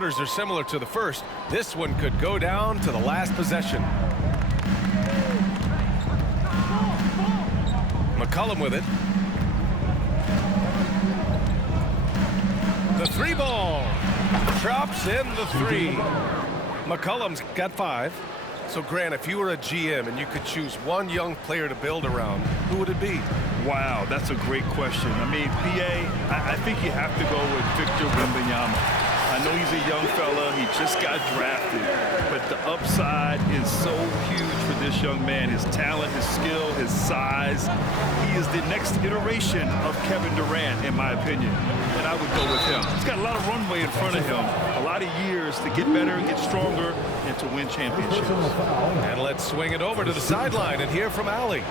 Are similar to the first. This one could go down to the last possession. McCollum with it. The three ball. Drops in the three. McCollum's got 5. So, Grant, if you were a GM and you could choose one young player to build around, who would it be? Wow, that's a great question. I mean, BA, I think you have to go with Victor Wembanyama. I know he's a young fella. He just got drafted. But the upside is so huge for this young man. His talent, his skill, his size. He is the next iteration of Kevin Durant, in my opinion. And I would go with him. He's got a lot of runway in front of him. A lot of years to get better, get stronger, and to win championships. And let's swing it over to the sideline and hear from Allie.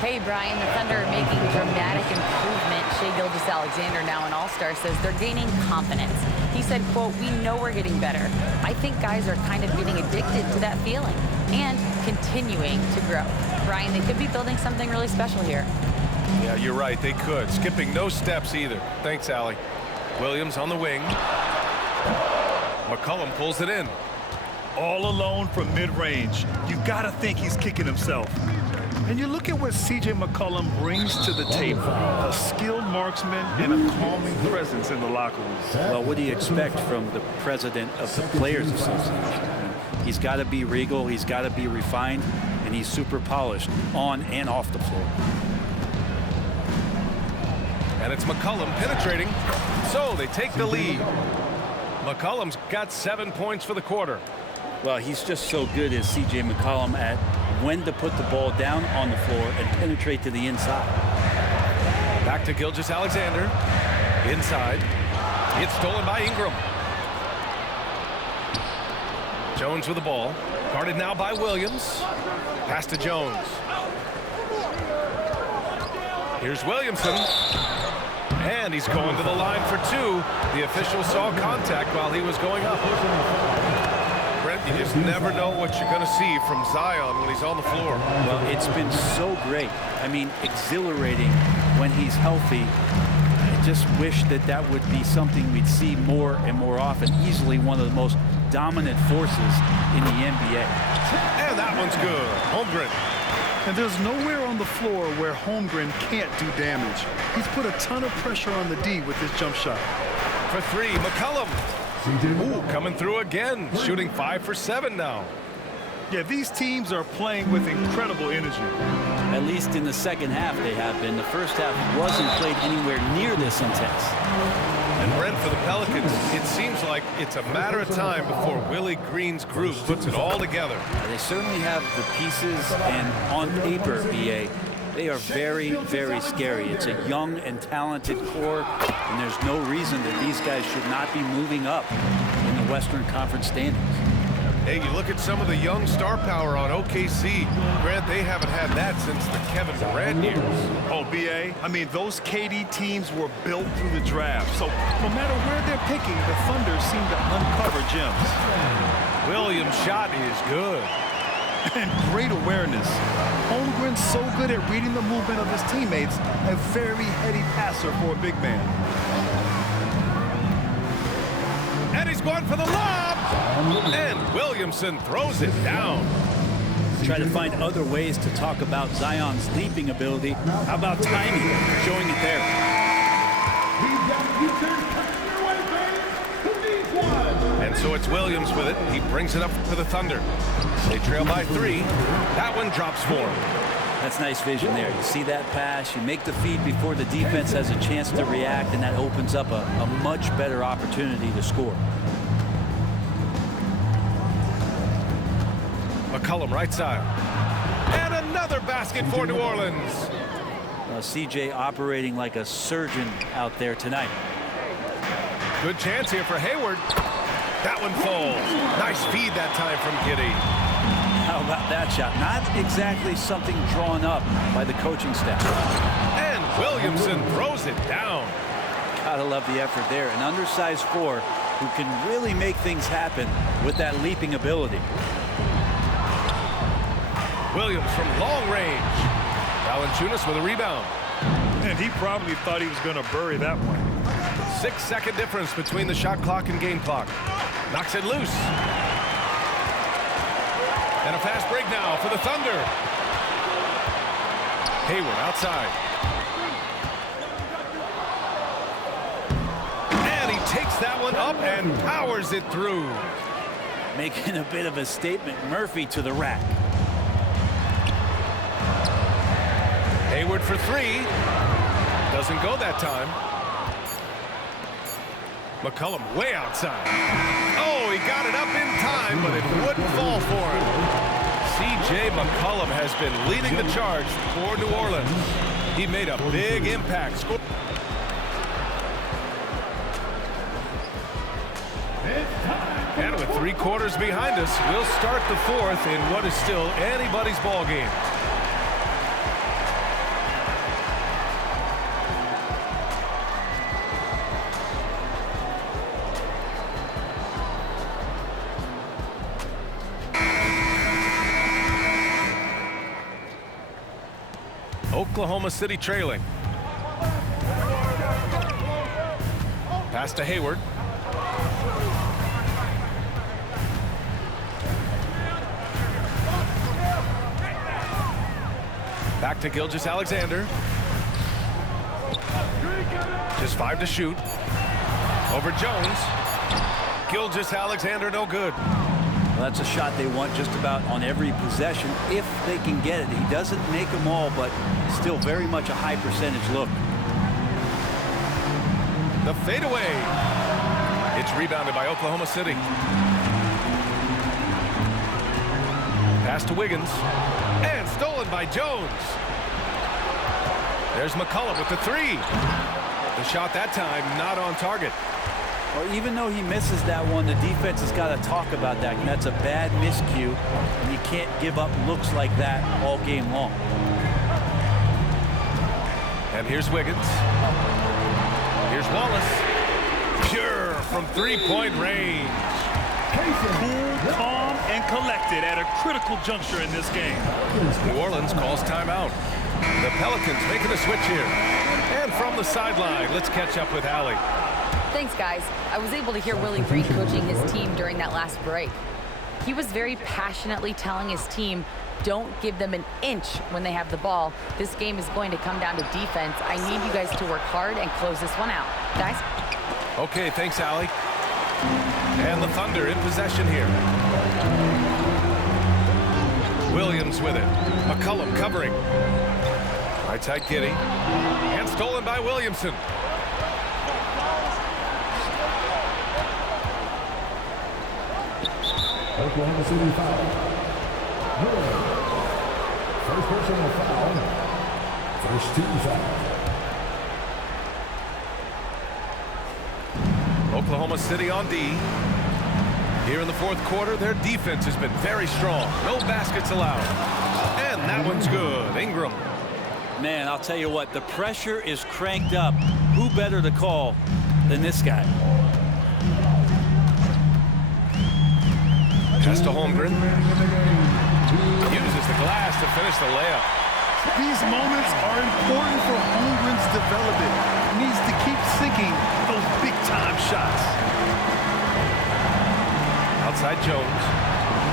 Hey, Brian, the Thunder are making dramatic improvement. Shai Gilgeous-Alexander, now an all-star, says they're gaining confidence. He said, quote, "We know we're getting better. I think guys are kind of getting addicted to that feeling and continuing to grow." Brian, they could be building something really special here. Yeah, you're right. They could. Skipping no steps either. Thanks, Allie. Williams on the wing. McCollum pulls it in. All alone from mid-range. You got to think he's kicking himself. And you look at what C.J. McCollum brings to the table. A skilled marksman and a calming presence in the locker room. Well, what do you expect from the president of the Players Association? He's got to be regal, he's got to be refined, and he's super polished on and off the floor. And it's McCollum penetrating. So they take the lead. McCollum's got 7 points for the quarter. Well, he's just so good as C.J. McCollum at when to put the ball down on the floor and penetrate to the inside. Back to Gilgeous-Alexander. Inside. It's stolen by Ingram. Jones with the ball. Guarded now by Williams. Pass to Jones. Here's Williamson. And he's going to the line for 2. The official saw contact while he was going up. Brent, you just never know what you're going to see from Zion when he's on the floor. Well, it's been so great. I mean, exhilarating when he's healthy. I just wish that that would be something we'd see more and more often. Easily one of the most dominant forces in the NBA. And that one's good. Holmgren. And there's nowhere on the floor where Holmgren can't do damage. He's put a ton of pressure on the D with his jump shot. For 3, McCollum. Ooh, coming through again. Shooting 5 for 7 now. Yeah, these teams are playing with incredible energy. At least in the second half they have been. The first half wasn't played anywhere near this intense. And Brent, for the Pelicans, it seems like it's a matter of time before Willie Green's group puts it all together. They certainly have the pieces, and on paper, BA, they are very, very scary. It's a young and talented core, and there's no reason that these guys should not be moving up in the Western Conference standings. Hey, you look at some of the young star power on OKC. Grant, they haven't had that since the Kevin Durant years. Oh, BA, I mean, those KD teams were built through the draft. So no matter where they're picking, the Thunder seem to uncover gems. Williams' shot is good. And great awareness. Holmgren's so good at reading the movement of his teammates. A very heady passer for a big man. And he's going for the lob. And Williamson throws it down. Try to find other ways to talk about Zion's leaping ability. How about timing? Showing it there. And so it's Williams with it. He brings it up to the Thunder. They trail by 3. That one drops 4. That's nice vision there. You see that pass, you make the feed before the defense has a chance to react, and that opens up a much better opportunity to score. McCollum right side. And another basket for New Orleans. CJ operating like a surgeon out there tonight. Good chance here for Hayward. That one falls. Nice feed that time from Giddey. How about that shot? Not exactly something drawn up by the coaching staff. And Williamson throws it down. Gotta love the effort there. An undersized 4 who can really make things happen with that leaping ability. Williams from long range. Valanciunas with a rebound. And he probably thought he was going to bury that one. 6-second difference between the shot clock and game clock. Knocks it loose. And a fast break now for the Thunder. Hayward outside. And he takes that one up and powers it through. Making a bit of a statement. Murphy to the rack. Hayward for three. Doesn't go that time. McCollum way outside. Oh, he got it up in time, but it wouldn't fall for him. C.J. McCollum has been leading the charge for New Orleans. He made a big impact. And with 3 quarters behind us, we'll start the fourth in what is still anybody's ball game. Oklahoma City trailing. Pass to Hayward. Back to Gilgeous-Alexander. Just 5 to shoot. Over Jones. Gilgeous-Alexander no good. Well, that's a shot they want just about on every possession if they can get it. He doesn't make them all, but still very much a high percentage look. The fadeaway. It's rebounded by Oklahoma City. Pass to Wiggins. And stolen by Jones. There's McCollum with the three. The shot that time not on target. Well, even though he misses that one, the defense has got to talk about that. And that's a bad miscue. And you can't give up looks like that all game long. And here's Wiggins. Here's Wallace. Pure from three-point range. Cool, calm, and collected at a critical juncture in this game. New Orleans calls timeout. The Pelicans making a switch here. And from the sideline, let's catch up with Allie. Thanks, guys. I was able to hear Willie Green coaching his team during that last break. He was very passionately telling his team, don't give them an inch when they have the ball. This game is going to come down to defense. I need you guys to work hard and close this one out. Guys? Okay, thanks, Allie. And the Thunder in possession here. Williams with it. McCollum covering. Right side Giddey. And stolen by Williamson. Oklahoma City foul. First personal foul. First team foul. Oklahoma City on D. Here in the fourth quarter, their defense has been very strong. No baskets allowed. And that one's good. Ingram. Man, I'll tell you what, the pressure is cranked up. Who better to call than this guy? Pass to Holmgren. Uses the glass to finish the layup. These moments are important for Holmgren's development. He needs to keep sinking those big-time shots. Outside Jones.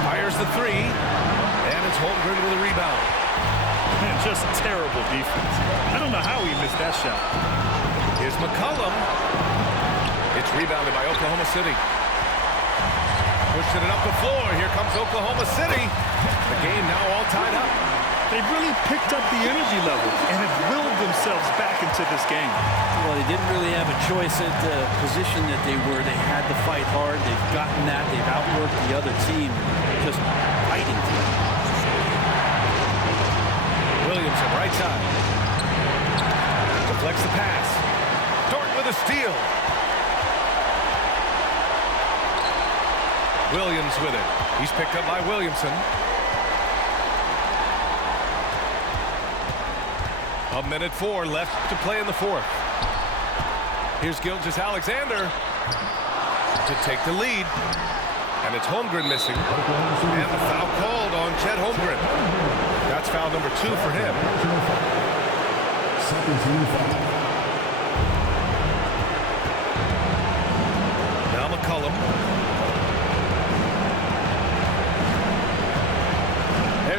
Fires the three. And it's Holmgren with a rebound. Man, just terrible defense. I don't know how he missed that shot. Here's McCollum. It's rebounded by Oklahoma City. Pushing it up the floor. Here comes Oklahoma City. The game now all tied up. They've really picked up the energy level and have willed themselves back into this game. Well, they didn't really have a choice at the position that they were. They had to fight hard. They've gotten that. They've outworked the other team. Just fighting to it. Williamson, right side. Deflects the pass. Dort with a steal. Williams with it. He's picked up by Williamson. A minute 4 left to play in the fourth. Here's Gilgeous-Alexander to take the lead. And it's Holmgren missing. And the foul called on Chet Holmgren. That's foul number 2 for him. Second team foul. Now McCollum.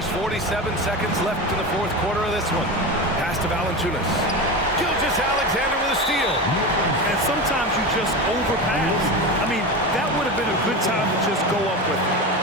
There's 47 seconds left in the fourth quarter of this one. Pass to Valanciunas. Gilgeous-Alexander with a steal. And sometimes you just overpass. I mean, that would have been a good time to just go up with it.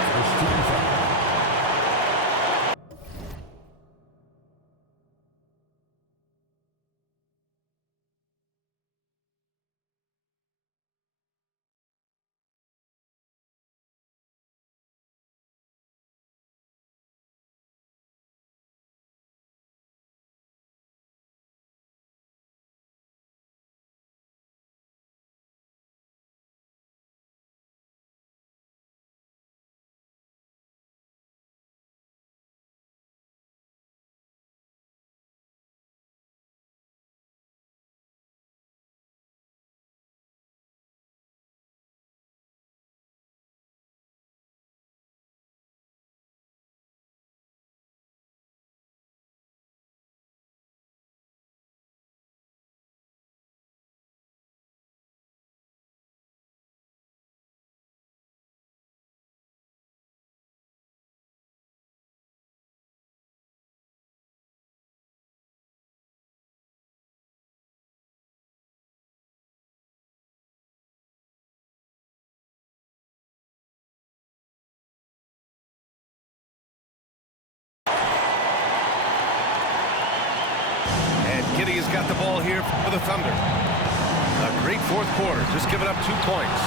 Giddey has got the ball here for the Thunder. A great fourth quarter, just giving up 2 points.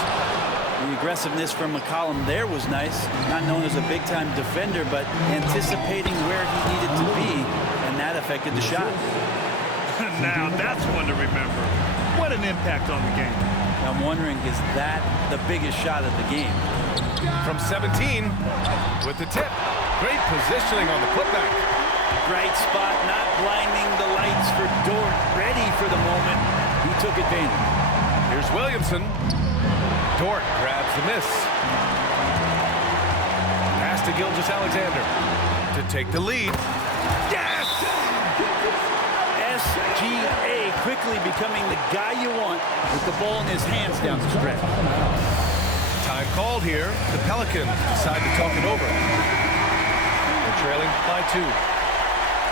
The aggressiveness from McCollum there was nice. Not known as a big-time defender, but anticipating where he needed to be, and that affected the shot. Now that's one to remember. What an impact on the game. I'm wondering, is that the biggest shot of the game? From 17 with the tip. Great positioning on the putback. Right spot, not blinding the lights for Dort. Ready for the moment. He took advantage. Here's Williamson. Dort grabs the miss. Pass to Gilgeous-Alexander to take the lead. Yes! SGA quickly becoming the guy you want with the ball in his hands down the stretch. Time called here. The Pelicans decide to talk it over. They're trailing by 2.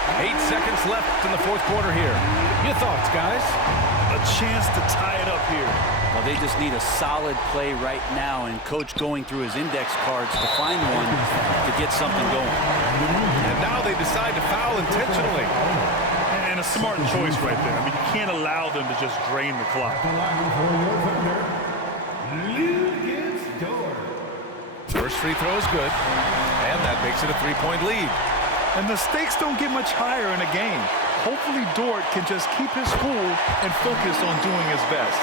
8 seconds left in the fourth quarter here. Your thoughts, guys? A chance to tie it up here. Well, they just need a solid play right now, and Coach going through his index cards to find one to get something going. And now they decide to foul intentionally. And a smart choice right there. I mean, you can't allow them to just drain the clock. First free throw is good, and that makes it a 3-point lead. And the stakes don't get much higher in a game. Hopefully Dort can just keep his cool and focus on doing his best.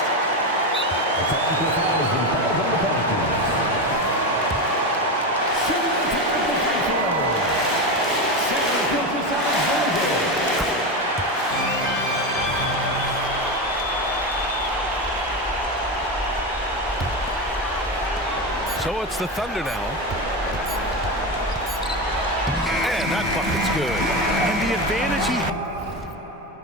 So it's the Thunder now. And that bucket's good. And the advantage he